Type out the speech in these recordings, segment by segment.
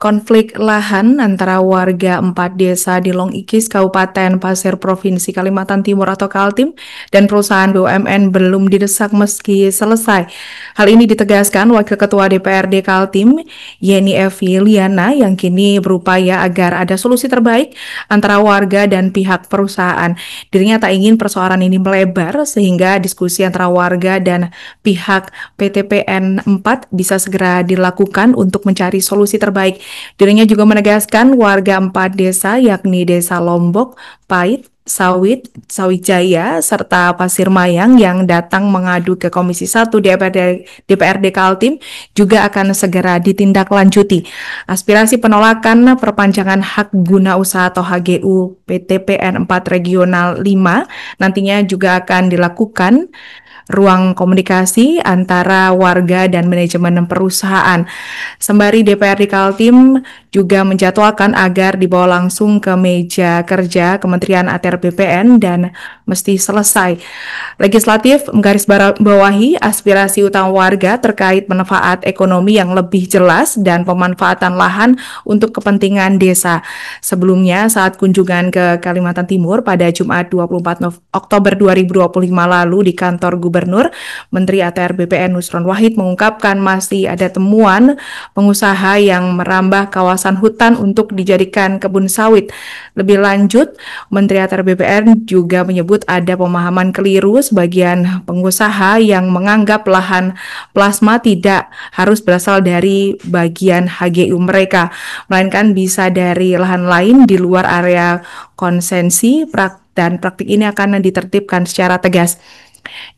Konflik lahan antara warga 4 desa di Long Ikis, Kabupaten Pasir, Provinsi Kalimantan Timur atau Kaltim, dan perusahaan BUMN belum didesak meski selesai. Hal ini ditegaskan Wakil Ketua DPRD Kaltim, Yeni Evi Liana, yang kini berupaya agar ada solusi terbaik antara warga dan pihak perusahaan. Dirinya tak ingin persoalan ini melebar sehingga diskusi antara warga dan pihak PTPN 4 bisa segera dilakukan untuk mencari solusi terbaik. Dirinya juga menegaskan warga 4 desa yakni Desa Lombok, Pait, Sawit, Sawijaya, serta Pasir Mayang yang datang mengadu ke Komisi 1 DPRD Kaltim juga akan segera ditindaklanjuti. Aspirasi penolakan perpanjangan hak guna usaha atau HGU PTPN 4 Regional 5 nantinya juga akan dilakukan ruang komunikasi antara warga dan manajemen perusahaan. Sembari DPRD Kaltim juga menjadwalkan agar dibawa langsung ke meja kerja Kementerian ATR BPN dan mesti selesai. Legislatif menggarisbawahi aspirasi utama warga terkait manfaat ekonomi yang lebih jelas dan pemanfaatan lahan untuk kepentingan desa. Sebelumnya saat kunjungan ke Kalimantan Timur pada Jumat 24 Oktober 2025 lalu di kantor Gubernur, Menteri ATR BPN Nusron Wahid mengungkapkan masih ada temuan pengusaha yang merambah kawasan hutan untuk dijadikan kebun sawit. Lebih lanjut, Menteri ATR BPN juga menyebut ada pemahaman keliru sebagian pengusaha yang menganggap lahan plasma tidak harus berasal dari bagian HGU mereka, melainkan bisa dari lahan lain di luar area konsesi, dan praktik ini akan ditertibkan secara tegas.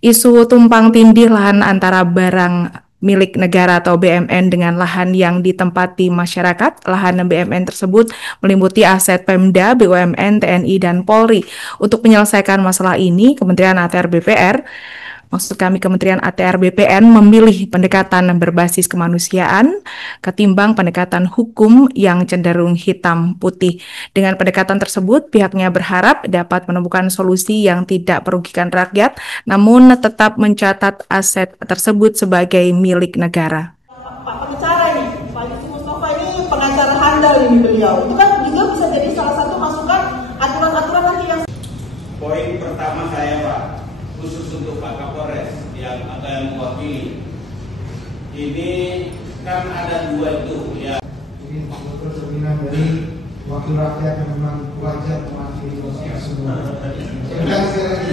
Isu tumpang tindih lahan antara barang milik negara atau BUMN dengan lahan yang ditempati masyarakat. Lahan BUMN tersebut meliputi aset Pemda, BUMN, TNI, dan Polri. Untuk menyelesaikan masalah ini, Kementerian ATR BPN memilih pendekatan berbasis kemanusiaan ketimbang pendekatan hukum yang cenderung hitam putih. Dengan pendekatan tersebut, pihaknya berharap dapat menemukan solusi yang tidak merugikan rakyat, namun tetap mencatat aset tersebut sebagai milik negara. Pak pengacara ini, Pak Yusuf Mustafa ini pengacara handal ini beliau. Itu kan juga bisa jadi salah satu masukan aturan-aturan nanti yang. Poin pertama saya, Pak, khusus untuk Pak Kapolres yang akan mewakili. Ini kan ada dua itu ya. Ini betul cerminan dari wakil rakyat yang memang wajar mewakili semua.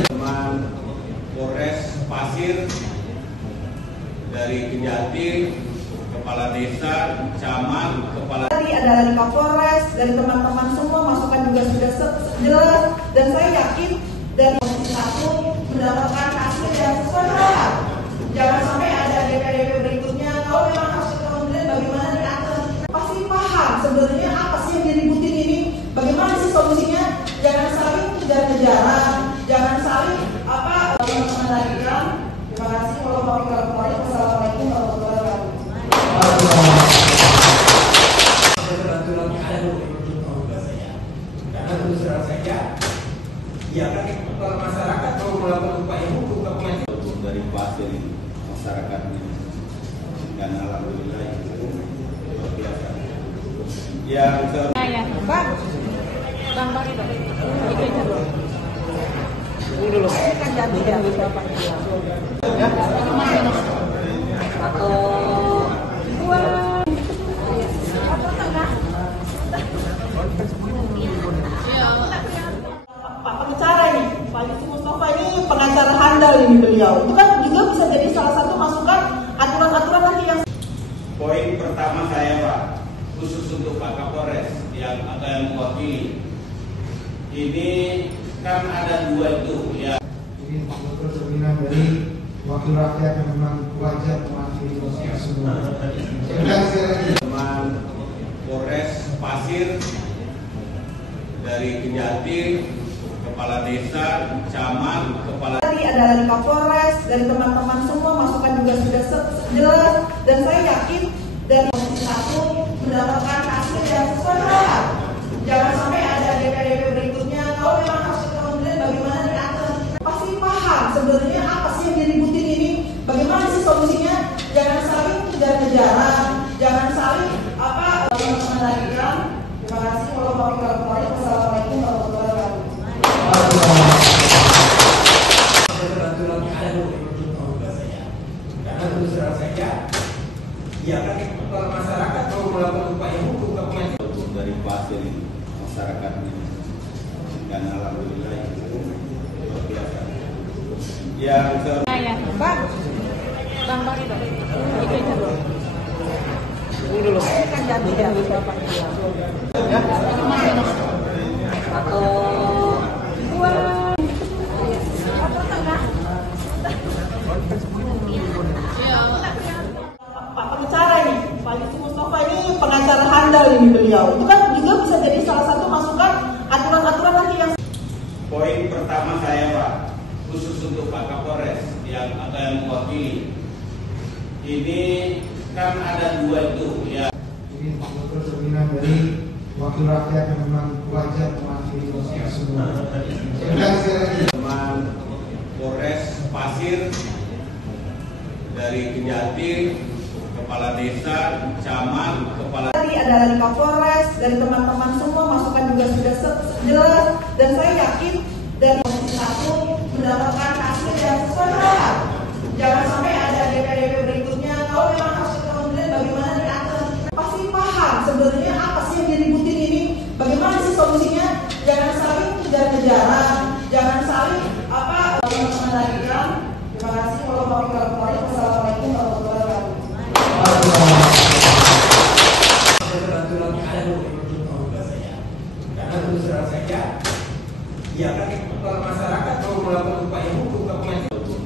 Teman Polres Pasir, dari Kenyatir, Kepala Desa, Camat, Kepala. Tadi ada dari Kapolres, dari teman-teman semua masukan juga sudah jelas, dan saya yakin dari Komisi 1 mendapatkan hasil yang sesuai harapan. Jangan sampai ada DPR berikutnya, kalau memang hasil kementerian bagaimana diatur. Pasti paham sebenarnya apa sih yang diributin ini, bagaimana sih solusinya. Jangan saling kejar-kejaran, jangan saling menarikkan. Terima kasih. Wassalamualaikum warahmatullahi wabarakatuh. Karena terus terang saja, ya kan kalau masyarakat mau melakukan upaya hukum ke pengadilan Dari pasir masyarakat ini, dan alhamdulillah itu luar biasa. Ya, Pak, gambar itu. Ini dulu. Saya kan ganti ya, Bapak. Atau dua. Pak pengacara ini, Pak Yusuf Mustafa ini pengacara handal ini beliau. Itu kan juga bisa jadi salah satu masukan aturan-aturan nanti yang. poin pertama saya, Pak, khusus untuk Pak Kapolres yang akan mewakili. Ini kan ada dua itu ya. Ini betul cerminan dari wakil rakyat yang memang wajar mewakili semua. Teman Polres Pasir, dari Kenyatir, Kepala Desa, Camat, Kepala. Tadi ada dari Kapolres, dari teman-teman semua masukan juga sudah jelas, dan saya yakin dari Komisi 1 mendapatkan hasil yang sesuai harapan. Jangan sampai ada DPR berikutnya, kalau memang hasil kementerian bagaimana diatur. Pasti paham sebenarnya apa sih yang diributin ini, bagaimana sih solusinya. Jangan saling kejar-kejaran, jangan saling Pasir ini masyarakat ini, dan alhamdulillah itu luar biasa. Yang Bang itu. Itu dulu. Ini kan jadi ya. Satu, dua. Pak pengacara ini, Pak Yusuf Mustafa ini pengacara handal ini beliau. Itu kan juga bisa jadi salah satu masukan aturan-aturan nanti yang. poin pertama saya Pak, khusus untuk Pak Kapolres yang akan mewakili. Ini kan ada dua itu ya. Ini betul cerminan dari wakil rakyat yang memang wajar mewakili semua. Terima kasih lagi. Teman Polres Pasir, dari Kejati, kepala desa, camat, kepala. Tadi ada dari Kapolres, dari teman-teman semua masukan juga sudah jelas, dan saya yakin dari Komisi 1 mendapatkan hasil yang sesuai harapan. Jangan sampai ada DPR berikutnya, kalau memang hasil kementerian bagaimana diatur. Pasti paham sebenarnya apa sih yang diributin ini, bagaimana sih solusinya. Jangan saling kejar-kejaran, jangan saling mengendalikan. Terima kasih. Wassalamualaikum warahmatullahi wabarakatuh. Karena terus terang saja, ya kan kalau masyarakat kalau melakukan upaya hukum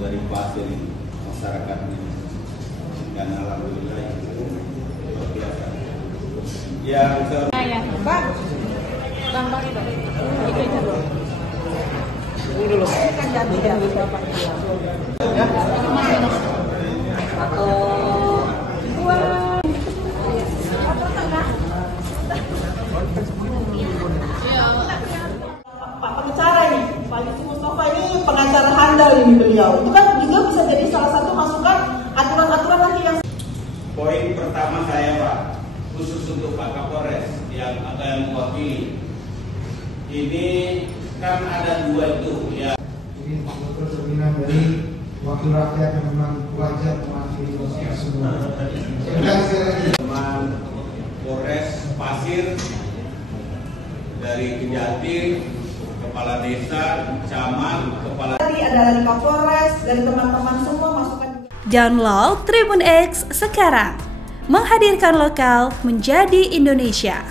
Dari Pasir ini masyarakat ini, dan alhamdulillah itu luar biasa. Yang Bang itu. Itu dulu. Ini kan jadi ya. Satu, dua. Pak pengacara ini, Pak Yusuf Mustafa ini pengacara handal ini beliau. Itu kan juga bisa jadi salah satu masukan aturan-aturan nanti yang. poin pertama saya Pak, khusus untuk Pak Kapolres yang akan mewakili. Ini kan ada dua itu ya. Ini betul cerminan dari wakil rakyat yang memang wajar mewakili semua. Terima kasih lagi. Teman Polres Pasir, dari Kejati, kepala desa, camat, kepala. Tadi ada dari Kapolres, dari teman-teman semua masukan. Download Tribun X sekarang, menghadirkan lokal menjadi Indonesia.